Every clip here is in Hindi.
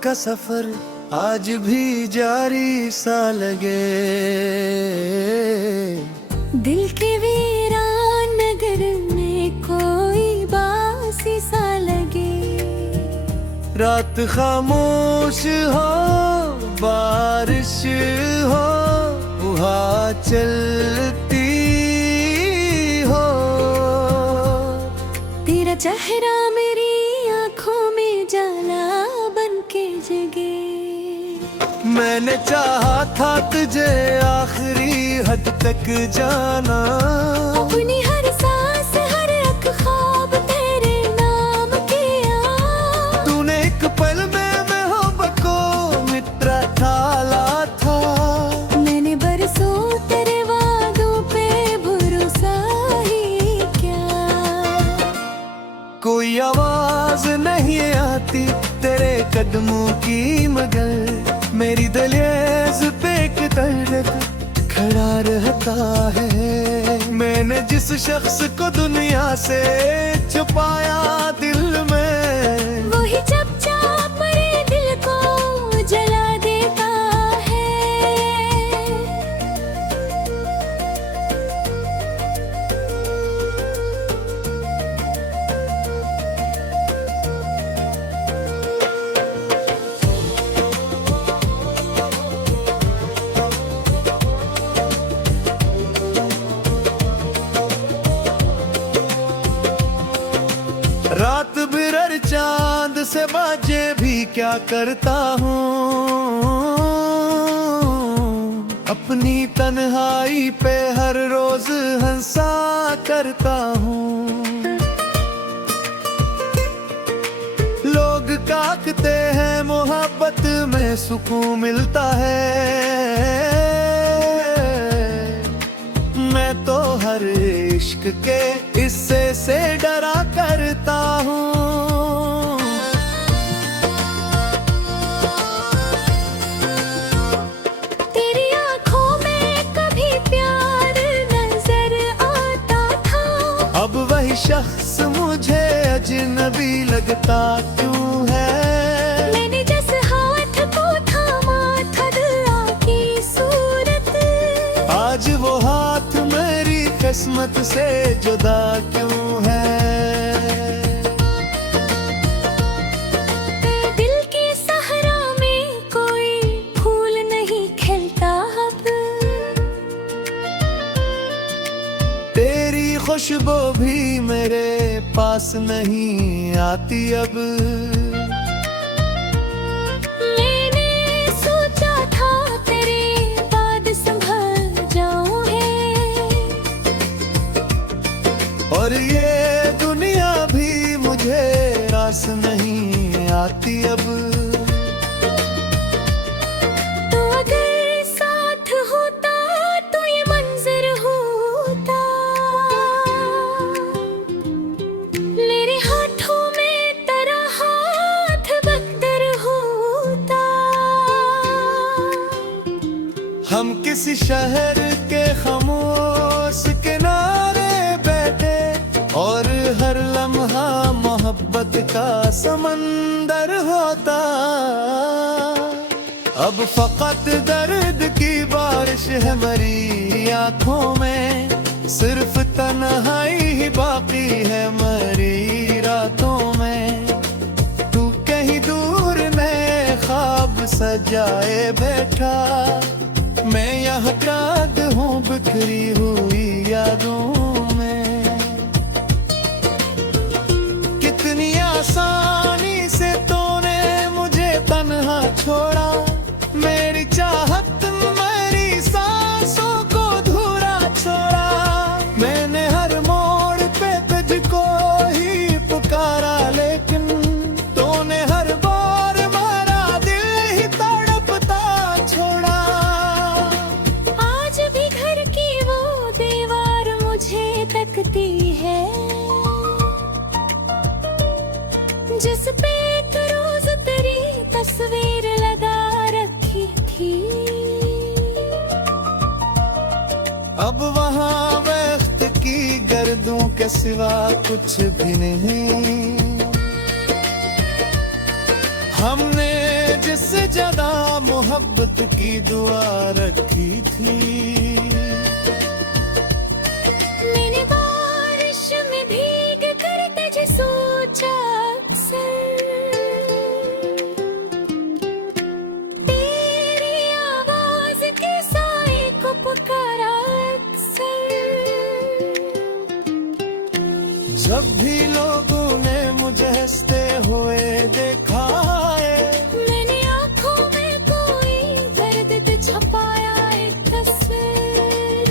का सफर आज भी जारी सा लगे। दिल के वीरान नगर में कोई बासी सा लगे। रात खामोश हो, बारिश हो, हवा चलती हो, तेरा चेहरा मेरी आँखों में जाला बन के जगे। मैंने चाहा था तुझे आखिरी हद तक जाना। अपनी हर सांस हर एक ख्वाब तेरे नाम किया। तूने एक पल में मोहब्बत को मित्र ढाला था। मैंने बरसों तेरे वादों पे भरोसा ही क्या। कोई आवाज नहीं आती तेरे कदमों की, मगर मेरी दहलीज पे एक दर्द खड़ा रहता है। मैंने जिस शख्स को दुनिया से छुपाया दिल में, वही चुपचाप मेरे दिल को जला देता है। रात बिरर चांद से बाजे भी क्या करता हूँ। अपनी तन्हाई पे हर रोज हंसा करता हूँ। लोग काकते हैं मोहब्बत में सुकून मिलता है। मैं तो हर इश्क के हिस्से से डरा करता हूँ। तेरी आँखों में कभी प्यार नजर आता था। अब वही शख्स मुझे अजनबी लगता क्यों है। मैंने जिस हाथ को थामा था दिया की सूरत, आज वो हाथ मेरी किस्मत से जुदा क्यों है। दिल के सहरा में कोई फूल नहीं खिलता अब। तेरी खुशबू भी मेरे पास नहीं आती अब। मैंने सोचा था तेरे बाद संभल जाऊं है, और ये दुनिया भी मुझे रास नहीं आती अब। तो अगर साथ होता तो ये मंजर होता। मेरे हाथों में तेरा हाथ बंदर होता। हम किसी शहर के खामोश किनारे बैठे, और हर लम्हा मोहब्बत का समंदर होता। अब फकत दर्द की बारिश है मेरी आंखों में, सिर्फ तन्हाई ही बाकी है मेरी रातों में। तू कहीं दूर नए ख्वाब सजाए बैठा, मैं यहाँ काद हूँ बिखरी हुई यादों में। कितनी आसानी से तूने मुझे तन्हा छोड़ा, मेरी चाहत मेरी सांसों को धुरा छोड़ा। मैंने हर मोड़ पे तुझको ही पुकारा, लेकिन तूने हर बार मेरा दिल ही तड़पता छोड़ा। आज भी घर की वो दीवार मुझे तकती है, जिस पे एक रोज तेरी तस्वीर लगा रखी थी। अब वहाँ वक्त की गर्दों के सिवा कुछ भी नहीं। हमने ज्यादा मोहब्बत की दुआ रखी थी। मैंने बारिश में भीग कर तुझे सोचा अक्सर, तेरी आवाज के साए को पुकारा अक्सर। जब भी लोगों ने मुझे हंसते हुए देखा है, मैंने आँखों में कोई दर्द तो छुपाया एक तस्वीर।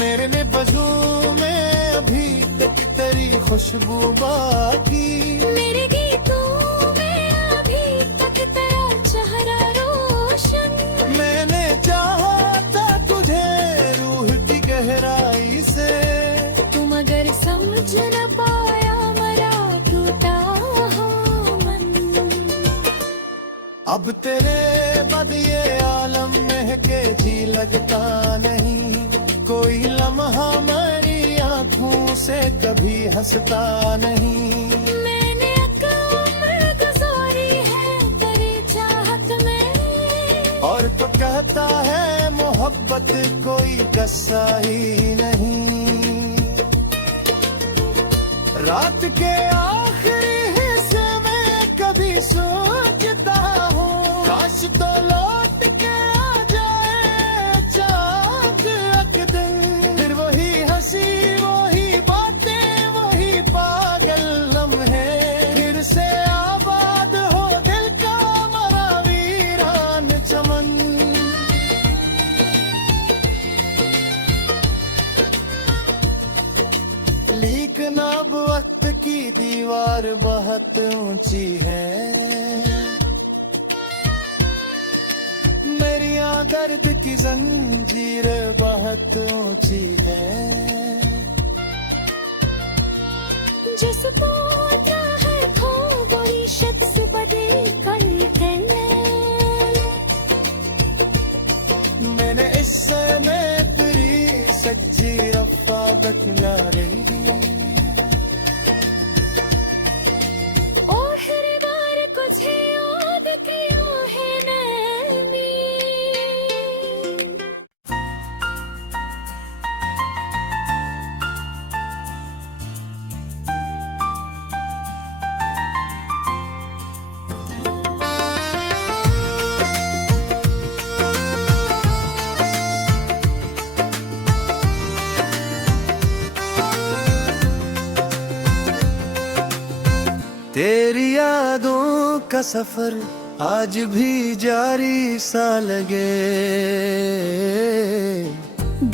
मेरे ने बज़ू में अभी तक तेरी खुशबू बाकी, मेरे गीतों में अभी तक तेरा चेहरा रोशन। मैंने चाहा था तुझे रूह की गहराई से, तुम अगर समझ न पाया मरा टूटा हो मन। अब तेरे बाद ये आलम में के जी लगता नहीं, कोई लम्हा मेरी आँखों से कभी हंसता नहीं। मैंने एक उम्र गुजारी है तेरी चाहत में, और तो कहता है मोहब्बत कोई कस्सा ही नहीं। रात के आखिरी हिस्से में कभी सोचता हूँ, काश तो लौट के आ जाए चाँद एक दिन, फिर वही हंसी वही बातें वही पागल लम्हे, फिर से आबाद हो दिल का मरा वीरान चमन। लेकिन अब वक्त की दीवार बहुत ऊंची है, मेरी यहाँ दर्द की जंजीर बहुत ऊंची है। जिस पूछा है खो वही शख्स बदल कर गए। मैंने इस समय तेरी सच्ची रफा बतला रही, और हर बार कुछ याद क्यों है नैनी। तेरी यादों का सफर आज भी जारी सा लगे,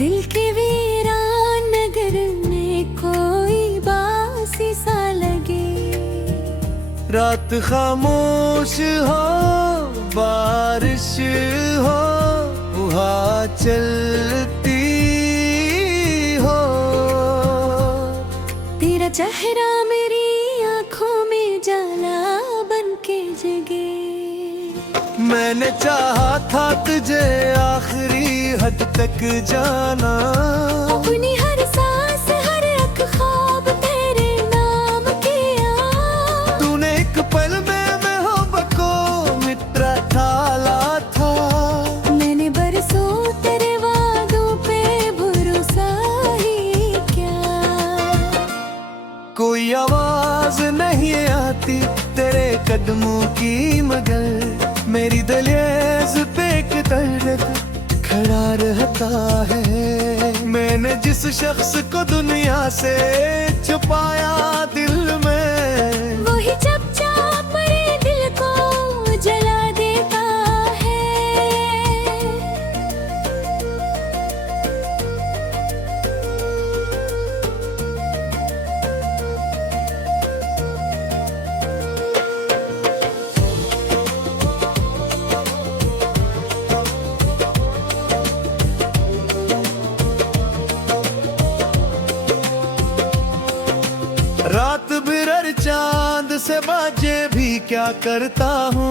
दिल के वीरान नगर में कोई बासी सा लगे। रात खामोश हो बारिश हो हवा चलती हो, तेरा चेहरा मेरी आँखों में जाला बन के जगे। मैंने चाहा था तुझे आखिरी हद तक जाना, अपनी हर सांस हर एक ख्वाब तेरे नाम किया। तूने एक पल में मोहब्बत को मित्रा थाला था, मैंने बरसों तेरे वादों पे भरोसा ही क्या। कोई आवाज नहीं आती तेरे कदमों की, मगर मेरी दहलीज पे एक दर्द खड़ा रहता है। मैंने जिस शख्स को दुनिया से छुपाया दिल में, वही चुपचाप मेरे दिल को जला देता है। रात बिरर चांद से बाजे भी क्या करता हूँ,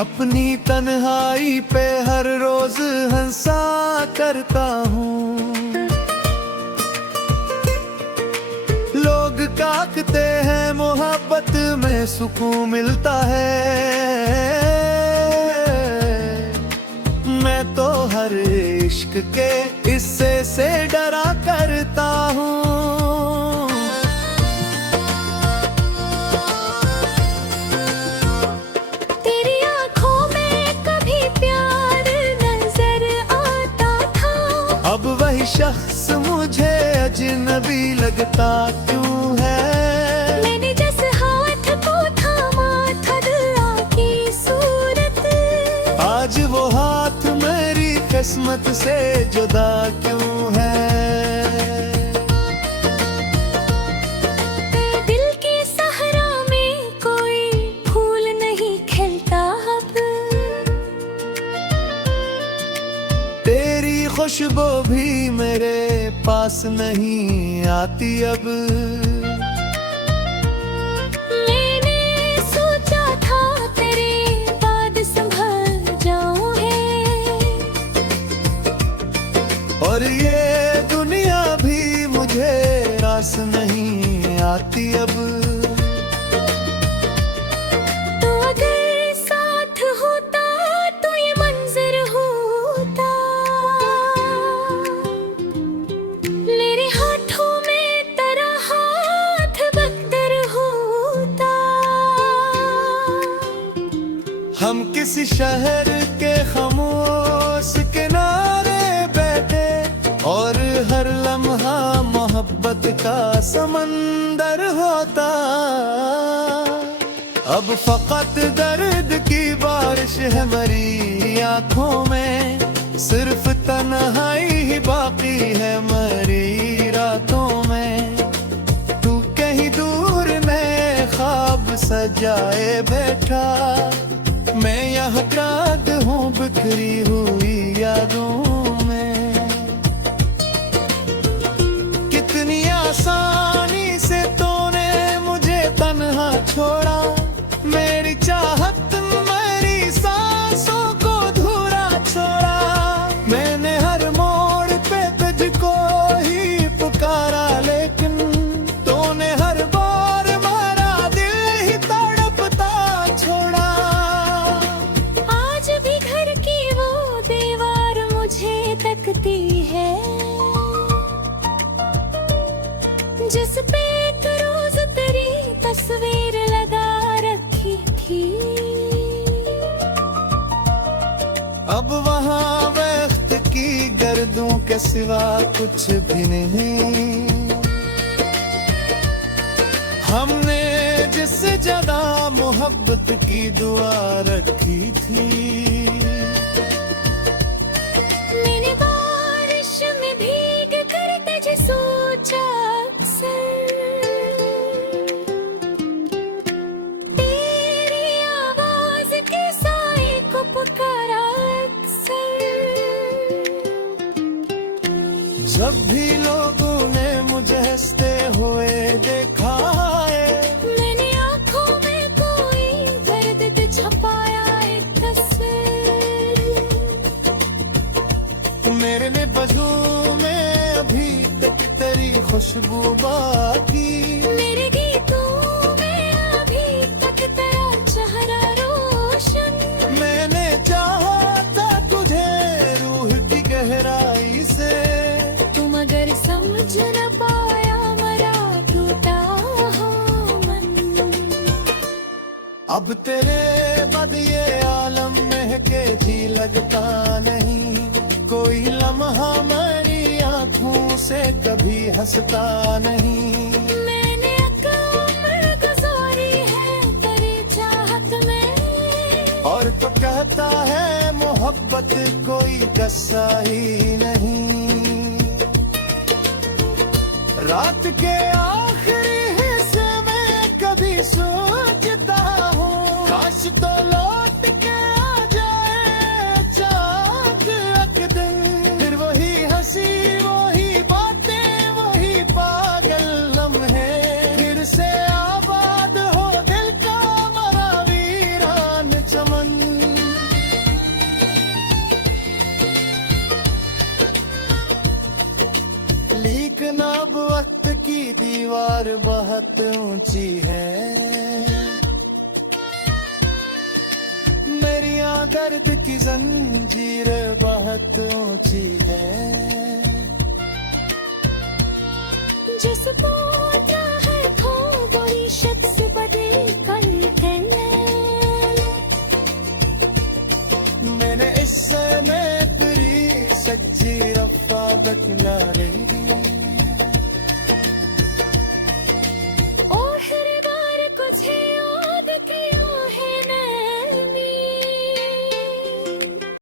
अपनी तन्हाई पे हर रोज हंसा करता हूँ। लोग का ताकते हैं, मोहब्बत में सुकून मिलता है। मैं तो हर इश्क के हिस्से से डरा करता हूँ। तेरी आंखों में कभी प्यार नजर आता था, अब वही शख्स मुझे अजनबी लगता क्यों है। मैंने जिस हाथ को थामा था दिया की सूरत, आज वो हाथ मेरी किस्मत से जुदा क्यों है। दिल के सहरा में कोई फूल नहीं खिलता अब, तेरी खुशबू भी मेरे पास नहीं आती अब। मैंने सोचा था तेरे बाद संभल जाऊं है, और ये दुनिया भी मुझे रास नहीं आती अब। तो अगर साथ होता तो ये मंजर होता, मेरे हाथों में तेरा हाथ बख्तर होता। हम किसी शहर के खामोश किनारे बैठे, और हर लम्हा मोहब्बत का समंदर होता। अब फकत दर्द की बारिश है मेरी आंखों में, सिर्फ तन्हाई ही बाकी है मेरी रातों में। तू कहीं दूर में ख्वाब सजाए बैठा, मैं यहाँ रात हूँ बिखरी हुई यादों में। कितनी आसानी से तूने मुझे तन्हा छोड़ा, मेरी चाहत मेरी सांसों को धुरा छोड़ा। मैंने हर मोड़ पे तुझको ही पुकारा, लेकिन तूने हर बार मेरा दिल ही तड़पता छोड़ा। आज भी घर की वो दीवार मुझे तकती है, जिस पे एक रोज तेरी तस्वीर लगा रखी थी। अब वहाँ वक्त की गर्दों के सिवा कुछ भी नहीं। हमने जिस जगह मोहब्बत की दुआ रखी थी, मैंने बारिश में भीग कर तुझे सोचा अक्सर, तेरी आवाज के साए को पुकारा अक्सर। जब भी लोगों ने मुझे हंसते हुए देखा है, मैंने आंखों में कोई दर्द छपाया एक तस्वीर। मेरे बाजू में अभी तक तेरी खुशबू बाकी, मेरे गीतों में अभी तक तेरा चेहरा रोशन। मैंने चाहा था तुझे रूह की गहराई से, तुम अगर समझ न पाया मरा टूटा हो मन। अब तेरे बद ये आलम महके जी लगता नहीं। कोई लम्हा मेरी आंखों से कभी हंसता नहीं। मैंने एक उम्र गुजारी है तेरी चाहत में, और तो कहता है मोहब्बत कोई कस्सा ही नहीं। रात के आखिरी हिस्से में कभी सोचता हूँ, काश तो लौट के आ जाए चाँद एक दिन। फिर वही हंसी वही बातें वही पागल लम्हे, फिर से आबाद हो दिल का मरा वीरान चमन। लेकिन अब वक्त की दीवार बहुत ऊंची है, मेरी यहाँ दर्द की जंजीर बहुत ऊंची है। जिस पोता है खो वही शख्स बदल कर है। मैंने इससे में तेरी सच्ची रफ़ाकत ना रही,